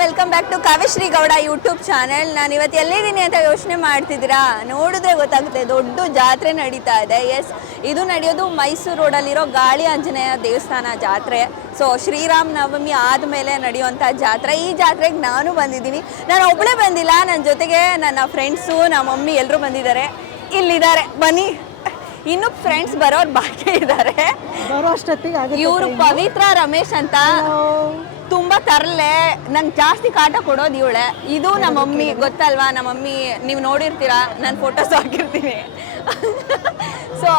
Welcome back to Kavyashree Gowda YouTube channel. ನಾನು ಇವತ್ತು ಎಲ್ಲಿದ್ದೀನಿ ಅಂತ ಯೋಚನೆ ಮಾಡ್ತಿದ್ದೀರಾ? ನೋಡಿದ್ರೆ ಗೊತ್ತಾಗುತ್ತೆ, ದೊಡ್ಡ ಜಾತ್ರೆ ನಡೀತಾ ಇದೆ. ಎಸ್, ಇದು ನಡೆಯೋದು ಮೈಸೂರು ರೋಡಲ್ಲಿರೋ ಗಾಳಿ ಆಂಜನೇಯ ದೇವಸ್ಥಾನ ಜಾತ್ರೆ. ಸೊ ಶ್ರೀರಾಮ್ ನವಮಿ ಆದಮೇಲೆ ನಡೆಯುವಂಥ ಜಾತ್ರೆ. ಈ ಜಾತ್ರೆಗೆ ನಾನು ಬಂದಿದ್ದೀನಿ. ನಾನು ಒಬ್ಬಳೇ ಬಂದಿಲ್ಲ, ನನ್ನ ಜೊತೆಗೆ ನನ್ನ ಫ್ರೆಂಡ್ಸು, ನಮ್ಮ ಮಮ್ಮಿ ಎಲ್ಲರೂ ಬಂದಿದ್ದಾರೆ. ಇಲ್ಲಿದ್ದಾರೆ, ಬನ್ನಿ. ಇನ್ನು ಫ್ರೆಂಡ್ಸ್ ಬರೋರು ಬಾಕಿ ಇದ್ದಾರೆ. ಇವರು ಪವಿತ್ರ ರಮೇಶ್ ಅಂತ, ತುಂಬ ತರಲೆ, ನಂಗೆ ಜಾಸ್ತಿ ಕಾಟ ಕೊಡೋದು ಇವಳೆ. ಇದು ನಮ್ಮ ಮಮ್ಮಿ, ಗೊತ್ತಲ್ವಾ? ನಮ್ಮ ಮಮ್ಮಿ ನೀವು ನೋಡಿರ್ತೀರಾ, ನಾನು ಫೋಟೋಸ್ ಹಾಕಿರ್ತೀನಿ. ಸೊ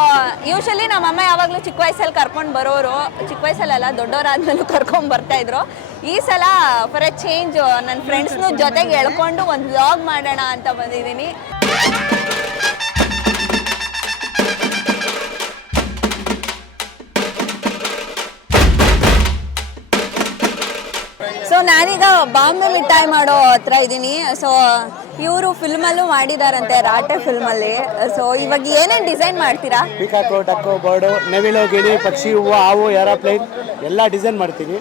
ಯೂಶಲಿ ನಮ್ಮಮ್ಮ ಯಾವಾಗಲೂ ಚಿಕ್ಕ ವಯಸ್ಸಲ್ಲಿ ಕರ್ಕೊಂಡು ಬರೋರು, ಚಿಕ್ಕ ವಯಸ್ಸಲ್ಲೆಲ್ಲ ದೊಡ್ಡವರಾದ್ಮೇಲೂ ಕರ್ಕೊಂಡು ಬರ್ತಾಯಿದ್ರು. ಈ ಸಲ ಫಾರ್ ಎ ಚೇಂಜ್ ನನ್ನ ಫ್ರೆಂಡ್ಸ್ನ ಜೊತೆಗೆ ಎಳ್ಕೊಂಡು ಒಂದು ವ್ಲಾಗ್ ಮಾಡೋಣ ಅಂತ ಬಂದಿದ್ದೀನಿ. ಸೊ ನಾನೀಗ ಬಾಂಬೆ ಮಿಠಾಯಿ ಮಾಡೋ ಹತ್ರ ಇದ್ದೀನಿ. ಸೊ ಇವರು ಫಿಲ್ಮಲ್ಲೂ ಮಾಡಿದಾರಂತೆ, ರಾಟೆ ಫಿಲ್ಮಲ್ಲಿ. ಸೊ ಇವಾಗ ಏನೇನು ಡಿಸೈನ್ ಮಾಡ್ತೀರಾ? ಪಿಕಾಕು, ಡಕ್ಕು, ಬೋರ್ಡು, ನವಿಲು, ಗಿಳಿ, ಪಕ್ಷಿ, ಹೂವು, ಹಾವು, ಏರೋಪ್ಲೇನ್ ಎಲ್ಲ ಡಿಸೈನ್ ಮಾಡ್ತೀನಿ.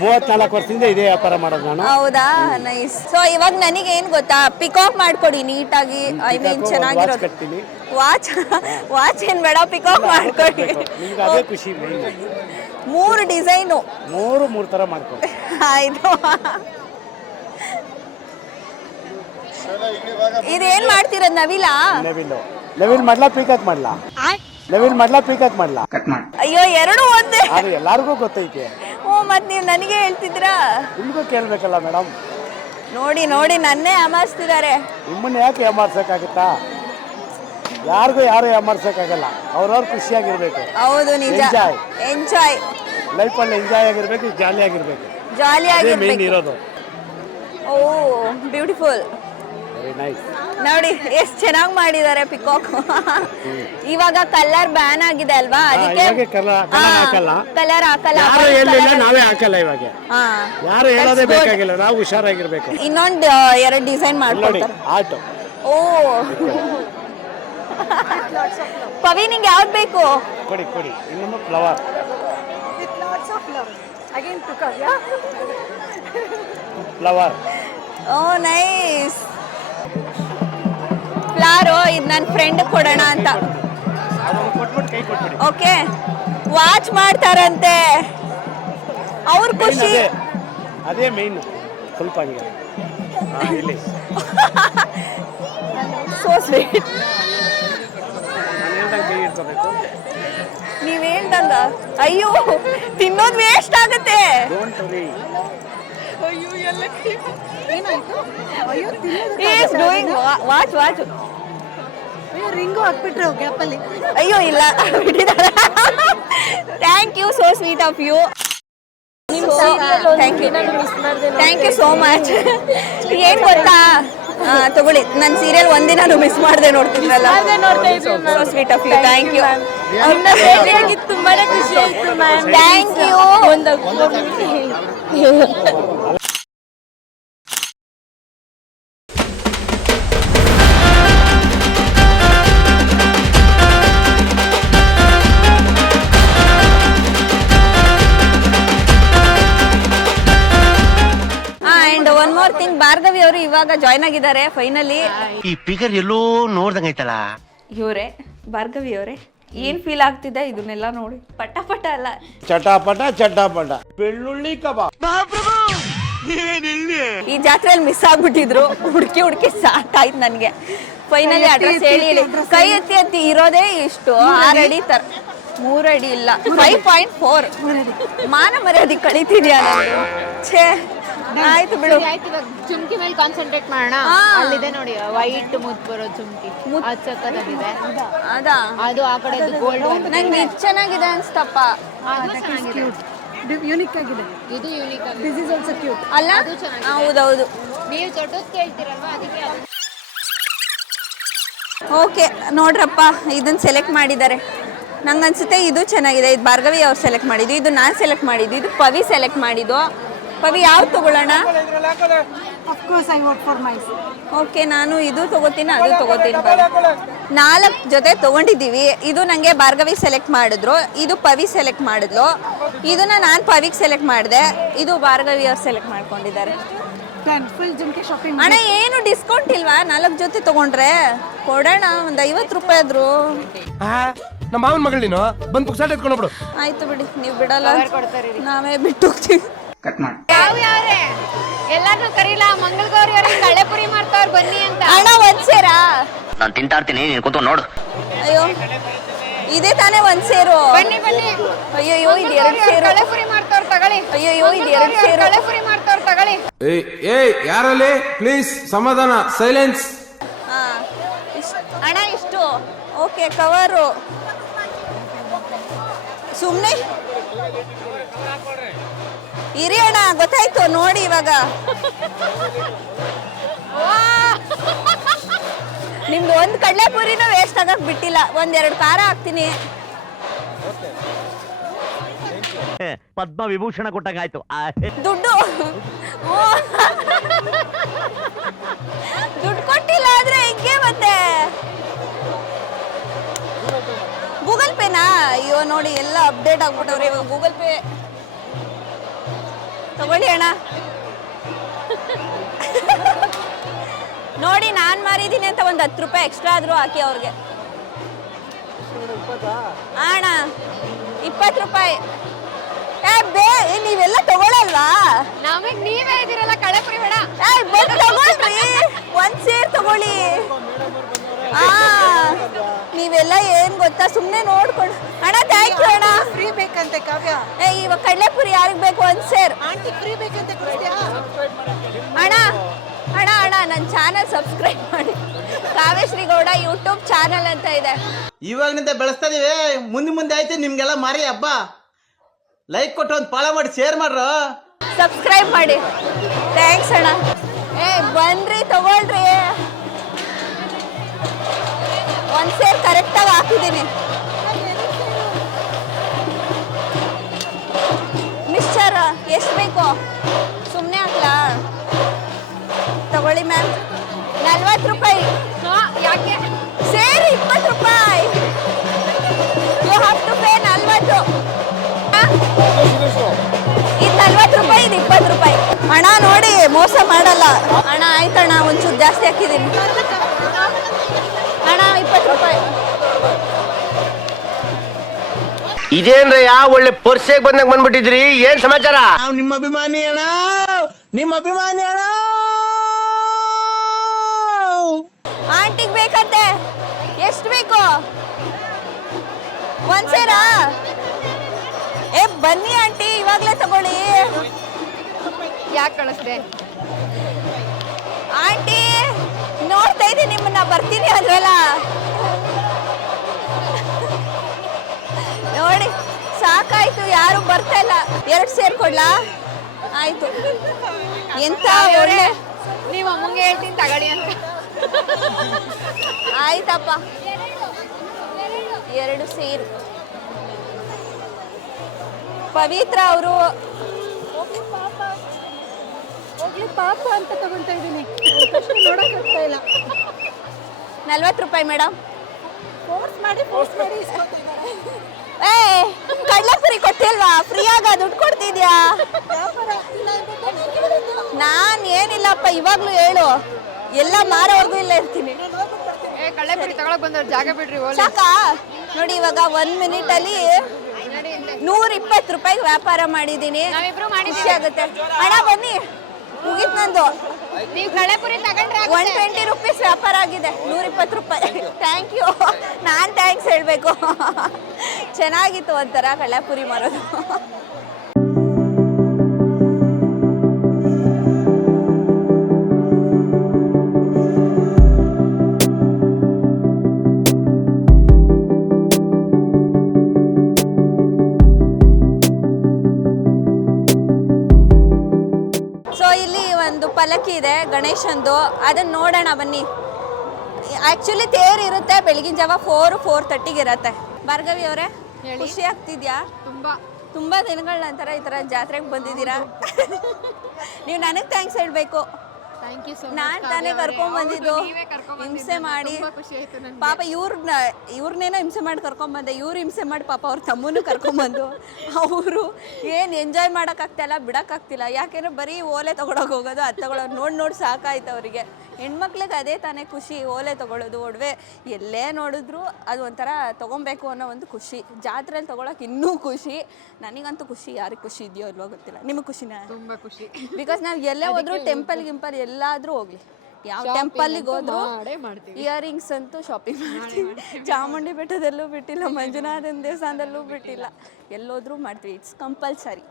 34 ವರ್ಷದಿಂದ ಇದೇ ವ್ಯಾಪಾರ ಮಾಡೋದು ನಾನು. ಹೌದಾ, ನೈಸ್. ಸೊ ಇವಾಗ ನನಗೆ ಏನು ಗೊತ್ತಾ, ಪಿಕಾಕ್ ಮಾಡ್ಕೊಡಿ ನೀಟಾಗಿ, ಐ ಮೀನ್ ಚೆನ್ನಾಗಿರೋದು. ವಾಚ್ ಏನು ಬೇಡ, ಪಿಕಾಕ್ ಮಾಡ್ಕೊಡಿ. ಅದೇ ಖುಷಿ. 3 ಡಿಸೈನು, 3 ಥರ ಮಾಡ್ಕೊಡಿ. ಆಯ್ತು. ಇದೇನ್ ಮಾಡ್ತಿರೋದು? ನವಿಲಾ? ನವಿಲ್ ಮಾಡ್ಲಾ, ಪಿಕಾಕ್ ಮಾಡ್ಲಾ? ನವಿಲ್ ಮಾಡ್ಲಾ, ಪಿಕಾಕ್ ಮಾಡ್ಲಾ? ಅಯ್ಯೋ, ಎರಡು ಒಂದೇ. ಅದು ಎಲ್ಲಾರ್ಗೂ ಗೊತ್ತೈತೆ. ಮತ್ ನೀವು ನನಗೆ ಹೇಳ್ತಿದ್ರಾ? ನಿಮ್ಗೂ ಕೇಳ್ಬೇಕಲ್ಲ ಮೇಡಮ್. ನೋಡಿ ನೋಡಿ, ನನ್ನೇ ಯಾಮಾರಿಸ್ತಿದ್ದಾರೆ. ನಿಮ್ಮನ್ನ ಯಾಕೆ ಯಾಮಾರ್ಸಕ್ಕಾಗುತ್ತಾ? ಯಾರಿಗೂ ಯಾರು ಯಾಮಾರ್ಸಕ್ಕಾಗಲ್ಲ. ಅವ್ರವ್ರು ಖುಷಿಯಾಗಿರ್ಬೇಕು. ಹೌದು, ನಿಜ. ಎಂಜಾಯ್ ಲೈಫಲ್ಲಿ ಎಂಜಾಯ್ ಆಗಿರ್ಬೇಕು, ಜಾಲಿಯಾಗಿರ್ಬೇಕು. ಜಾಲಿಯಾಗಿರ್ಬೇಕು ಇರೋದು. ಓ, ಬ್ಯೂಟಿಫುಲ್. Very nice. ನೋಡಿ ಎಷ್ಟು ಚೆನ್ನಾಗಿ ಮಾಡಿದ್ದಾರೆ ಪಿಕಾಕ್. ಇವಾಗ ಕಲರ್ ಬ್ಯಾನ್ ಆಗಿದೆ ಅಲ್ವಾ, ಅದಕ್ಕೆ ಕಲರ್ ಹಾಕಲ್ಲ. ನಾವೇ ಹಾಕಲ್ಲ ಇವಾಗ. ಯಾರು ಹೇಳೋದೇ ಬೇಕಾಗಿಲ್ಲ, ನಾವು ಹುಷಾರಾಗಿರ್ಬೇಕು. ಇನ್ನೊಂದು 2 ಡಿಸೈನ್ ಮಾಡ್ಕೊಡ್ತಾರೆ. ಆರ್ಟ್. ಓ ಪವಿ, ನಿಂಗೆ ಯಾವ್ದು ಬೇಕು? ಕೊಡಿ ಕೊಡಿ. ಇನ್ನೊಂದು ಫ್ಲವರ್. ಫ್ಲವರ್. ಓ ನೈಸ್. ಫ್ಲವರ್ ಇದು ನನ್ನ ಫ್ರೆಂಡ್ ಕೊಡೋಣ ಅಂತ. ಓಕೆ, ವಾಚ್ ಮಾಡ್ತಾರಂತೆ, ಅವ್ರ ಖುಷಿ. ಅದೇ ಮೇನ್. ಸ್ವಲ್ಪ ಹಂಗೆ ಸೋ ಸ್ವೀಟ್. ನೀವ್ ಹೇಳ್ದಂಗ. ಅಯ್ಯೋ, ತಿನ್ನೋದು ವೇಸ್ಟ್ ಆಗುತ್ತೆ. ವಾಚ್ ರಿಂಗು ಹಾಕ್ಬಿಟ್ರೆ ಗ್ಯಾಪಲ್ಲಿ. ಅಯ್ಯೋ ಇಲ್ಲ, ಬಿಟ್ಟಿದ್ದಾರೆ. Thank you, so sweet of you. Thank you so much. ಏನ್ ಗೊತ್ತಾ, ತಗೊಳ್ಳಿ, ನನ್ನ ಸೀರಿಯಲ್ ಒಂದಿನ ಮಿಸ್ ಮಾಡದೆ ನೋಡ್ತಿದ್ರಲ್ಲ. So sweet of you. Thank you. ತುಂಬಾನೇ ಖುಷಿ ಆಯ್ತು ma'am. Thank you. One more thing, Bhargavi ಅವರು ಇವಾಗ ಜಾಯ್ನ್ ಆಗಿದ್ದಾರೆ ಫೈನಲಿ. ಈ ಫಿಗರ್ ಎಲ್ಲೋ ನೋಡ್ದಂಗೈತಲ್ಲ. ಇವರೇ ಭಾರ್ಗವಿ ಅವರೇ. ಏನ್ ಫೀಲ್ ಆಗ್ತಿದೆ ಇದನ್ನೆಲ್ಲ ನೋಡಿ? ಪಟ ಅಲ್ಲ, ಚಟಾಪಟ ಬೆಳ್ಳುಳ್ಳಿ ಕಬಾಬ್. ಈ ಜಾತ್ರೆಯಲ್ಲಿ ಮಿಸ್ ಆಗ್ಬಿಟ್ಟಿದ್ರು. ಹುಡುಕಿ ಸಾಕಾಯ್ತು ನನಗೆ. ಫೈನಲಿ ಅಡ್ರೆಸ್ ಹೇಳಿ. ಕೈ ಎತ್ತಿ ಇರೋದೇ ಇಷ್ಟು, 6 ಅಡಿ 3 ಅಡಿ ಇಲ್ಲ, 5.4. ಮಾನ ಮರ್ಯಾದೆ ಕಳೀತಿದ್ಯಾ ನಾನು? ಛೇ, ಆಯ್ತು ಬಿಡು. ಆಯ್ತು ಇವಾಗ ಚುಮ್ಕಿ ಮೇಲೆ ಕಾನ್ಸಂಟ್ರೇಟ್ ಮಾಡೋಣ. ಅಲ್ಲಿದೆ ನೋಡಿ ವೈಟ್ ಮುತ್ತು ಬರೋ ಚುಮ್ಕಿ, ಅದು ಸಕ್ಕತ್ತಾಗಿದೆ. ಅದಾ ಅದು ಆ ಕಡೆ ಗೋಲ್ಡ್. ನಂಗೆ ಇದು ಚೆನ್ನಾಗಿದೆ ಅನ್ಸ್ತಪ್ಪ. ಯೂನಿಕ್ ಆಗಿದೆ. ಇದು ಯೂನಿಕ್ ಆಗಿದೆ. This is also cute. ಅಲ್ಲ ಹೌದೌದು. ನೀವು ದೊಡ್ಡದು ಕೇಳ್ತೀರಲ್ವಾ ಅದಕ್ಕೆ. ಓಕೆ ನೋಡ್ರಪ್ಪ, ಇದನ್ನ ಸೆಲೆಕ್ಟ್ ಮಾಡಿದ್ದಾರೆ. ನಂಗೆ ಅನ್ಸುತ್ತೆ ಇದು ಚೆನ್ನಾಗಿದೆ. ಇದು ಭಾರ್ಗವಿ ಅವ್ರು ಸೆಲೆಕ್ಟ್ ಮಾಡಿದ್ದು, ಇದು ನಾನು ಸೆಲೆಕ್ಟ್ ಮಾಡಿದ್ದು, ಇದು ಪವಿ ಸೆಲೆಕ್ಟ್ ಮಾಡಿದ್ದು. ಪವಿ ಯಾವ್ದು ತಗೊಳ್ಳೋಣ? Of course I vote for mice. Okay, ನಾನು ಇದು ತಗೋತೀನಿ, ಅದು ತಗೋತೀನಿ. 4 ಜೊತೆ ತಗೊಂಡಿದ್ದೀವಿ. ಇದು ನನಗೆ ಭಾರ್ಗವಿ ಸೆಲೆಕ್ಟ್ ಮಾಡಿದ್ರು, ಇದು ಪವಿ ಸೆಲೆಕ್ಟ್ ಮಾಡಿದ್ಲು, ಇದನ್ನ ನಾನು ಪವಿಗೆ ಸೆಲೆಕ್ಟ್ ಮಾಡಿದೆ, ಇದು ಭಾರ್ಗವಿ ಅವ್ರು ಸೆಲೆಕ್ಟ್ ಮಾಡ್ಕೊಂಡಿದ್ದಾರೆ. ಫುಲ್ ಜುಮ್ಕಿ ಶಾಪಿಂಗ್. ಅಣ್ಣ ಏನು ಡಿಸ್ಕೌಂಟ್ ಇಲ್ವಾ? 4 ಜೊತೆ ತಗೊಂಡ್ರೆ ಕೊಡೋಣ, ಒಂದು 50 ರೂಪಾಯಿ ಆದ್ರು. ನಮ್ಮ ಮಾವನ ಮಗಳು ನೀನು ಬಂದು ಪುಕ್ಸಾಟ ಎತ್ಕೊಂಡು ಬಿಡು. ಆಯ್ತು ಬಿಡಿ, ನೀವು ಬಿಡಲ್ಲ, ನಾವೇ ಬಿಟ್ಟು ಹೋಗ್ತೀವಿ. ಯಾವ್ಯಾವ್ರೆ ಎಲ್ಲಾರ್ನು ಕರೀಲ, ಮಂಗಳಗೌರಿ ಅವ್ರಿಗೆ ಕಳೆಪುರಿ ಮಾಡ್ತಾವ್ರ ಬನ್ನಿ ಅಂತ. ಅಣ್ಣ ಒಂದ್ ಸೇರಾ? ನಾನು ತಿಂತಾ ಇರ್ತೀನಿ, ನೀನು ಕೂತ್ಕೊಂಡು ನೋಡು. ಅಯ್ಯೋ ಇದೇ ತಾನೇ ಒಂದ್ ಸೇರು. ಬನ್ನಿ ಬನ್ನಿ. ಅಯ್ಯೋ ಇದು 2 ಸೇರು. ಕಳೆಪುರಿ ಮಾಡ್ತಾವ್ರ ತಗೊಳ್ಳಿ. ಅಯ್ಯೋ ಇದು 2 ಸೇರು. ಕಳೆಪುರಿ ಮಾಡ್ತಾವ್ರ ತಗೊಳ್ಳಿ. ಏಯ್ ಯಾರಲ್ಲಿ ಪ್ಲೀಸ್ ಸಮಾಧಾನ, ಸೈಲೆನ್ಸ್. ಹಾ ಅಣ್ಣ ಇಷ್ಟು. ಓಕೆ ಕವರು ಸುಮ್ಮನೆ ಇರಿ ಅಣ್ಣ, ಗೊತ್ತಾಯ್ತು ನೋಡಿ ಇವಾಗ. ನಿಮ್ದು ಒಂದು ಕಡಲೆಪುರಿನೂ ವೇಸ್ಟ್ ಆಗಕ್ ಬಿಟ್ಟಿಲ್ಲ. 1-2 ಖಾರ ಹಾಕ್ತೀನಿ. ಪದ್ಮ ವಿಭೂಷಣ ಕೊಟ್ಟಂಗಾಯ್ತು. ದುಡ್ಡು ದುಡ್ಡು ಕೊಟ್ಟಿಲ್ಲ ಆದ್ರೆ ಹಿಂಗೆ ಮತ್ತೆ ಗೂಗಲ್ ಪೇನಾ? ಅಯ್ಯೋ ನೋಡಿ ಎಲ್ಲ ಅಪ್ಡೇಟ್ ಆಗ್ಬಿಟ್ಟವ್ರೆ ಇವಾಗ. ಗೂಗಲ್ ಪೇ ತಗೊಳ್ಳಿ ಅಣ್ಣ. ನೋಡಿ ನಾನು ಮಾರಿದ್ದೀನಿ ಅಂತ ಒಂದು 10 ರೂಪಾಯಿ ಎಕ್ಸ್ಟ್ರಾ ಆದ್ರೂ ಹಾಕಿ ಅವ್ರಿಗೆ. ಅಣ್ಣ 20 ರೂಪಾಯಿ. ನೀವೆಲ್ಲ ತಗೊಳಲ್ವಾ? ನಮಗ್ ನೀವೇ ಇದೀರಲ್ಲ ಕಳೆಪುರಿ ಬೇಡ. ತಗೊಳ್ರಿ, 1 ಸೇರ್ ತಗೊಳ್ಳಿ. ನೀವೆಲ್ಲ ಏನ್ ಗೊತ್ತಾ, ಸುಮ್ನೆ ನೋಡ್ಕೊಂಡು. ಅಣ್ಣ ಥ್ಯಾಂಕ್ ಯು ಅಣ್ಣ. ಫ್ರೀ ಬೇಕಂತೆ ಕಾವ್ಯ. ಇವಾಗ ಕಡಲೆಪುರಿ ಯಾರಿಗ್ ಬೇಕು? 1 ಸೇರ್. ಆಂಟಿ ಫ್ರೀ ಬೇಕಂತೆ ಕೊಡ್ತೀಯಾ? ಅಣ್ಣ ಅಣ್ಣ ಅಣ್ಣ ನನ್ನ ಚಾನಲ್ ಸಬ್ಸ್ಕ್ರೈಬ್ ಮಾಡಿ. ಕಾವ್ಯಶ್ರೀ ಗೌಡ ಯೂಟ್ಯೂಬ್ ಚಾನಲ್ ಅಂತ ಇದೆ. ಇವಾಗಿನಿಂದ ಬೆಳೆಸ್ತಾ ಇದೀವಿ, ಮುಂದೆ ಆಯ್ತು ನಿಮ್ಗೆಲ್ಲ ಮಾರಿ ಹಬ್ಬ. ಲೈಕ್ ಕೊಟ್ಟು ಒಂದು ಫಾಲೋ ಮಾಡಿ, ಶೇರ್ ಮಾಡ್ರು, ಸಬ್ಸ್ಕ್ರೈಬ್ ಮಾಡಿ. ಥ್ಯಾಂಕ್ಸ್ ಅಣ್ಣ. ಬನ್ರಿ ತಗೊಳ್ರಿ. 1 ಸೇರ್ ಕರೆಕ್ಟಾಗಿ ಹಾಕಿದ್ದೀನಿ. ಮಿಕ್ಸ್ಚರ್ ಎಷ್ಟು ಬೇಕು? ಸುಮ್ಮನೆ ಹಾಕ್ಲಾ? ತಗೊಳ್ಳಿ ಮ್ಯಾಮ್. 40 ರೂಪಾಯಿ. ಯಾಕೆ ಸೇರಿ 20 ರೂಪಾಯಿ. You have to pay 40. ಇದು 40 ರೂಪಾಯಿ, ಇದು 20 ರೂಪಾಯಿ. ಅಣ್ಣ ನೋಡಿ ಮೋಸ ಮಾಡಲ್ಲ ಅಣ್ಣ. ಆಯ್ತಣ್ಣ, ಒಂಚೂರು ಜಾಸ್ತಿ ಹಾಕಿದ್ದೀನಿ ಅಣ್ಣ. 20 ರೂಪಾಯಿ. ಇದೇನ್ರಯ್ಯ ಒಳ್ಳೆ ಪರ್ಸೆಗೆ ಬಂದಾಗ ಬಂದ್ಬಿಟ್ಟಿದ್ರಿ, ಏನ್ ಸಮಾಚಾರ? ನಾವು ನಿಮ್ಮ ಅಭಿಮಾನಿ ಅಣ್ಣ, ನಿಮ್ಮ ಅಭಿಮಾನಿ ಅಣ್ಣ. ಆಂಟಿಗೆ ಬೇಕಂತೆ. ಎಷ್ಟು ಬೇಕು? 1 ಸೇರಾ? ಬನ್ನಿ ಆಂಟಿ, ಇವಾಗ್ಲೇ ತಗೊಳ್ಳಿ. ಯಾಕೆ ಕಳಿಸ್ದೆ ಆಂಟಿ? ನೋಡ್ತಾ ಇದ್ದೀನಿ ನಿಮ್ಮನ್ನ, ಬರ್ತೀನಿ ಅದ್ರಲ್ಲ. ನೋಡಿ ಸಾಕಾಯ್ತು, ಯಾರು ಬರ್ತಾ ಇಲ್ಲ. 2 ಸೇರ್ ಕೊಡ್ಲಾ? ಆಯ್ತು. ಎಂತ ಒಳ್ಳೆ. ನೀವು ಅಮ್ಮಂಗೆ ಹೇಳ್ತೀನಿ ತಗೊಳ್ಳಿ ಅಂತ. ಆಯ್ತಪ್ಪ, 2 ಸೇರು. ಪವಿತ್ರ ಅವರು ಹೋಗ್ಲಿ ಪಾಪ ಅಂತ ತಗೊಂತಾ ಇದ್ದೀನಿ. ನೋಡಕ್ ಆಗ್ತಾ ಇಲ್ಲ. 40 ರೂಪಾಯಿ ಮೇಡಮ್. ಫೋರ್ಸ್ ಮಾಡಿ ಇಸ್ಕೊತಿದ್ದಾರೆ. ಕಡ್ಲೆಪುರಿ ಕೊಟ್ಟಿಲ್ವಾ? ಫ್ರೀಯಾಗ ದುಡ್ಡು ಕೊಡ್ತಿದ್ಯಾ? ನಾನ್ ಏನಿಲ್ಲಪ್ಪ, ಇವಾಗ್ಲೂ ಹೇಳು. ಎಲ್ಲ ಮಾರೋವರೆಗೂ ಇಲ್ಲ ಇರ್ತೀನಿ. ಕಳ್ಳೆಪುರಿ ತಗೊಳಕ್ ಬಂದವ್ರು ಜಾಗ ಬಿಡ್ರಿ. ಸಾಕಾ? ನೋಡಿ ಇವಾಗ 1 ಮಿನಿಟ್ ಅಲ್ಲಿ 120 ರೂಪಾಯಿಗೆ ವ್ಯಾಪಾರ ಮಾಡಿದ್ದೀನಿ. ಖುಷಿ ಆಗುತ್ತೆ. ಅಣ್ಣ ಬನ್ನಿ, ಮುಗೀತು ನಂದು. ನೀವು ಕಳ್ಳೆಪುರಿ ತಗೊಂಡ್ರೆ 120 ರೂಪೀಸ್ ವ್ಯಾಪಾರ ಆಗಿದೆ. 120 ರೂಪಾಯಿ. Thank you. ನಾನು ಥ್ಯಾಂಕ್ಸ್ ಹೇಳಬೇಕು. ಚೆನ್ನಾಗಿತ್ತು ಒಂಥರ ಕಳ್ಳೆಪುರಿ ಮಾರೋದು. ಪಲ್ಲಕ್ಕಿ ಇದೆ ಗಣೇಶಂದು, ಅದನ್ನ ನೋಡೋಣ ಬನ್ನಿ. ಆ್ಯಕ್ಚುಲಿ ತೇರು ಇರುತ್ತೆ ಬೆಳಗಿನ ಜಾವ 4:30 ಇರುತ್ತೆ. ಭಾರ್ಗವಿ ಅವರೇ, ಖುಷಿ ಆಗ್ತಿದ್ಯಾ? ತುಂಬ ದಿನಗಳ ನಂತರ ಈ ಥರ ಜಾತ್ರೆಗೆ ಬಂದಿದ್ದೀರಾ. ನೀವು ನನಗೆ ಥ್ಯಾಂಕ್ಸ್ ಹೇಳಬೇಕು. ನಾನು ತಾನೇ ಕರ್ಕೊಂಬಂದಿದ್ದು, ಹಿಂಸೆ ಮಾಡಿ ಪಾಪ ಇವ್ರನ್ನೇನೋ ಹಿಂಸೆ ಮಾಡಿ ಕರ್ಕೊಂಬಂದೆ. ಇವ್ರು ಹಿಂಸೆ ಮಾಡಿ ಪಾಪ ಅವ್ರ ತಮ್ಮನೂ ಕರ್ಕೊಂಬಂದು ಅವರು ಏನು ಎಂಜಾಯ್ ಮಾಡೋಕ್ಕಾಗ್ತಾಯಿಲ್ಲ, ಬಿಡೋಕ್ಕಾಗ್ತಿಲ್ಲ. ಯಾಕೆಂದರೆ ಬರೀ ಓಲೆ ತೊಗೊಳಕ್ಕೆ ಹೋಗೋದು, ಅದು ತೊಗೊಳೋದು ನೋಡಿ ಸಾಕಾಯ್ತು ಅವರಿಗೆ. ಹೆಣ್ಮಕ್ಳಿಗೆ ಅದೇ ತಾನೇ ಖುಷಿ, ಓಲೆ ತೊಗೊಳ್ಳೋದು, ಒಡವೆ ಎಲ್ಲೇ ನೋಡಿದ್ರು ಅದು ಒಂಥರ ತೊಗೊಬೇಕು ಅನ್ನೋ ಒಂದು ಖುಷಿ. ಜಾತ್ರೆಯಲ್ಲಿ ತೊಗೊಳಕ್ಕೆ ಇನ್ನೂ ಖುಷಿ. ನನಗಂತೂ ಖುಷಿ, ಯಾರಿಗೆ ಖುಷಿ ಇದೆಯೋ ಅಲ್ವೋ ಗೊತ್ತಿಲ್ಲ. ನಿಮಗೆ ಖುಷಿನಾ? ತುಂಬ ಖುಷಿ. ಬಿಕಾಸ್ ನಾವು ಎಲ್ಲೇ ಹೋದ್ರು ಟೆಂಪಲ್ ಗಿಂಪಲ್ ಎಲ್ಲಾದರೂ ಹೋಗ್ಲಿ, ಯಾವ ಟೆಂಪಲ್ಗೆ ಹೋದ್ರು ಇಯರಿಂಗ್ಸ್ ಅಂತೂ ಶಾಪಿಂಗ್ ಮಾಡ್ತೀವಿ. ಚಾಮುಂಡಿ ಬೆಟ್ಟದಲ್ಲೂ ಬಿಟ್ಟಿಲ್ಲ, ಮಂಜುನಾಥನ ದೇವಸ್ಥಾನದಲ್ಲೂ ಬಿಟ್ಟಿಲ್ಲ, ಎಲ್ಲೋದ್ರೂ ಮಾಡ್ತೀವಿ. It's compulsory.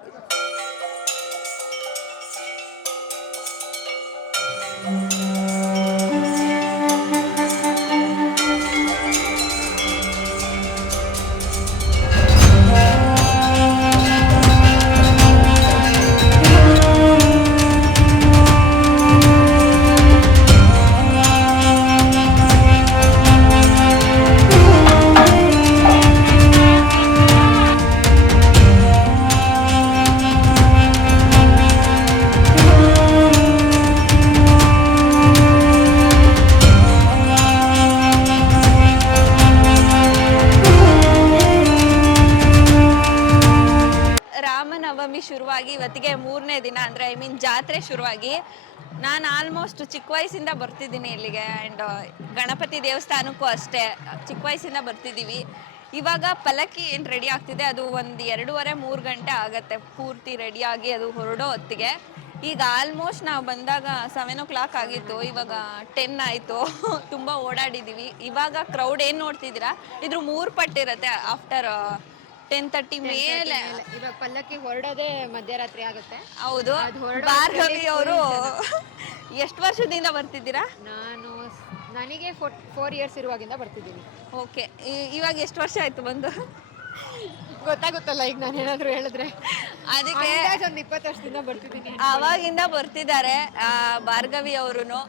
ರಾಮನವಮಿ ಶುರುವಾಗಿ ಇವತ್ತಿಗೆ 3ನೇ ದಿನ, ಅಂದರೆ ಜಾತ್ರೆ ಶುರುವಾಗಿ. ನಾನು ಆಲ್ಮೋಸ್ಟ್ ಚಿಕ್ಕ ವಯಸ್ಸಿಂದ ಬರ್ತಿದ್ದೀನಿ ಇಲ್ಲಿಗೆ. ಆ್ಯಂಡ್ ಗಣಪತಿ ದೇವಸ್ಥಾನಕ್ಕೂ ಅಷ್ಟೇ ಚಿಕ್ಕ ವಯಸ್ಸಿಂದ ಬರ್ತಿದ್ದೀವಿ. ಇವಾಗ ಪಲ್ಲಕ್ಕಿ ಏನು ರೆಡಿ ಆಗ್ತಿದೆ ಅದು ಒಂದು 2:30-3 ಗಂಟೆ ಆಗುತ್ತೆ ಪೂರ್ತಿ ರೆಡಿಯಾಗಿ ಅದು ಹೊರಡೋ ಹೊತ್ತಿಗೆ. ಈಗ ಆಲ್ಮೋಸ್ಟ್ ನಾವು ಬಂದಾಗ 7 o'clock ಆಗಿತ್ತು, ಇವಾಗ 10 ಆಯಿತು. ತುಂಬ ಓಡಾಡಿದ್ದೀವಿ. ಇವಾಗ ಕ್ರೌಡ್ ಏನು ನೋಡ್ತಿದ್ದೀರಾ, ಇದ್ರ 3 ಪಟ್ಟಿರುತ್ತೆ. ಆಫ್ಟರ್ 10:30 ಮೇಲೆ ಇವಾಗ ಪಲ್ಲಕ್ಕಿ ಹೊರಡೋದೇ ಮಧ್ಯರಾತ್ರಿ ಆಗುತ್ತೆ. ಹೌದು. ಭಾರ್ಗವಿ ಅವರು ಎಷ್ಟು ವರ್ಷದಿಂದ ಬರ್ತಿದ್ದೀರಾ? ನನಗೆ 4 years ಇರುವಾಗಿಂದ ಬರ್ತಿದ್ದೀನಿ. ಓಕೆ, ಇವಾಗ ಎಷ್ಟು ವರ್ಷ ಆಯ್ತು ಬಂದು? ಗೊತ್ತಾಗುತ್ತಲ್ಲ ಈಗ ನಾನು ಏನಾದರೂ ಹೇಳಿದ್ರೆ. ಅದಕ್ಕೆ ಒಂದು 20 ವರ್ಷದಿಂದ ಬರ್ತಿದ್ದೀನಿ. ಆವಾಗಿಂದ ಬರ್ತಿದ್ದಾರೆ ಭಾರ್ಗವಿ ಅವರು.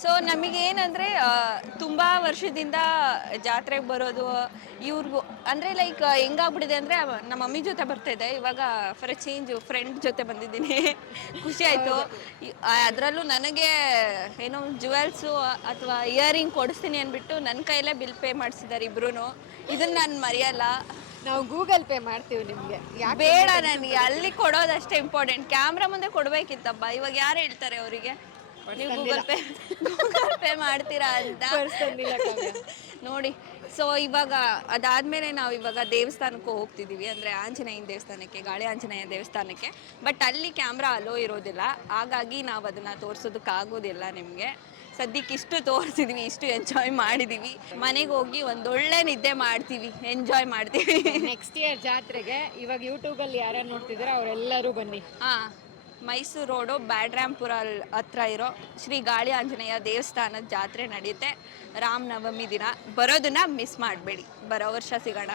ಸೊ ನಮಗೇನಂದರೆ ತುಂಬ ವರ್ಷದಿಂದ ಜಾತ್ರೆಗೆ ಬರೋದು ಇವ್ರಿಗೂ ಅಂದರೆ ಲೈಕ್ ಹೆಂಗಾಗ್ಬಿಟ್ಟಿದೆ ಅಂದರೆ, ನಮ್ಮ ಮಮ್ಮಿ ಜೊತೆ ಬರ್ತಾಯಿದ್ದೆ, ಇವಾಗ ಫಾರ್ ಎ ಚೇಂಜ್ ಫ್ರೆಂಡ್ ಜೊತೆ ಬಂದಿದ್ದೀನಿ. ಖುಷಿ ಆಯಿತು. ಅದರಲ್ಲೂ ನನಗೆ ಏನೋ ಜುವೆಲ್ಸು ಅಥವಾ ಇಯರಿಂಗ್ ಕೊಡಿಸ್ತೀನಿ ಅಂದ್ಬಿಟ್ಟು ನನ್ನ ಕೈಯಲ್ಲೇ ಬಿಲ್ ಪೇ ಮಾಡಿಸಿದ್ದಾರೆ ಇಬ್ರು. ಇದನ್ನು ನಾನು ಮರೆಯಲ್ಲ. ನಾವು ಗೂಗಲ್ ಪೇ ಮಾಡ್ತೀವಿ ನಿಮಗೆ. ಬೇಡ, ನನಗೆ ಅಲ್ಲಿ ಕೊಡೋದಷ್ಟೇ ಇಂಪಾರ್ಟೆಂಟ್. ಕ್ಯಾಮ್ರಾ ಮುಂದೆ ಕೊಡಬೇಕಿತ್ತಪ್ಪ. ಇವಾಗ ಯಾರು ಹೇಳ್ತಾರೆ ಅವರಿಗೆ ನೀವು ಗೂಗಲ್ ಪೇ ಮಾಡ್ತೀರಾ ಅಂತ ನೋಡಿ. ಸೊ ಇವಾಗ ಅದಾದಮೇಲೆ ನಾವು ಇವಾಗ ದೇವಸ್ಥಾನಕ್ಕೂ ಹೋಗ್ತಿದ್ದೀವಿ, ಅಂದರೆ ಆಂಜನೇಯನ ದೇವಸ್ಥಾನಕ್ಕೆ, ಗಾಳಿ ಆಂಜನೇಯ ದೇವಸ್ಥಾನಕ್ಕೆ. ಬಟ್ ಅಲ್ಲಿ ಕ್ಯಾಮ್ರಾ ಅಲೋ ಇರೋದಿಲ್ಲ, ಹಾಗಾಗಿ ನಾವು ಅದನ್ನು ತೋರಿಸೋದಕ್ಕಾಗೋದಿಲ್ಲ ನಿಮಗೆ. ಸದ್ಯಕ್ಕೆ ಇಷ್ಟು ತೋರಿಸಿದ್ವಿ, ಇಷ್ಟು ಎಂಜಾಯ್ ಮಾಡಿದ್ದೀವಿ. ಮನೆಗೆ ಹೋಗಿ ಒಂದೊಳ್ಳೆ ನಿದ್ದೆ ಮಾಡ್ತೀವಿ, ಎಂಜಾಯ್ ಮಾಡ್ತೀವಿ. ನೆಕ್ಸ್ಟ್ ಇಯರ್ ಜಾತ್ರೆಗೆ ಇವಾಗ ಯೂಟ್ಯೂಬಲ್ಲಿ ಯಾರ್ಯಾರು ನೋಡ್ತಿದ್ದೀರಾ ಅವರೆಲ್ಲರೂ ಬನ್ನಿ. ಮೈಸೂರು ರೋಡು ಬ್ಯಾಡ್ರಾಂಪುರ ಹತ್ರ ಇರೋ ಶ್ರೀ ಗಾಳಿ ಆಂಜನೇಯ ದೇವಸ್ಥಾನದ ಜಾತ್ರೆ ನಡೆಯುತ್ತೆ ರಾಮನವಮಿ ದಿನ. ಬರೋದನ್ನ ಮಿಸ್ ಮಾಡಬೇಡಿ. ಬರೋ ವರ್ಷ ಸಿಗೋಣ.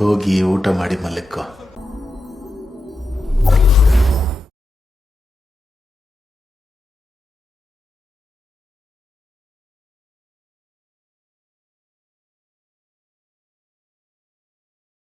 ಹೋಗಿ ಊಟ ಮಾಡಿ ಮಲಕ್ಕೋ.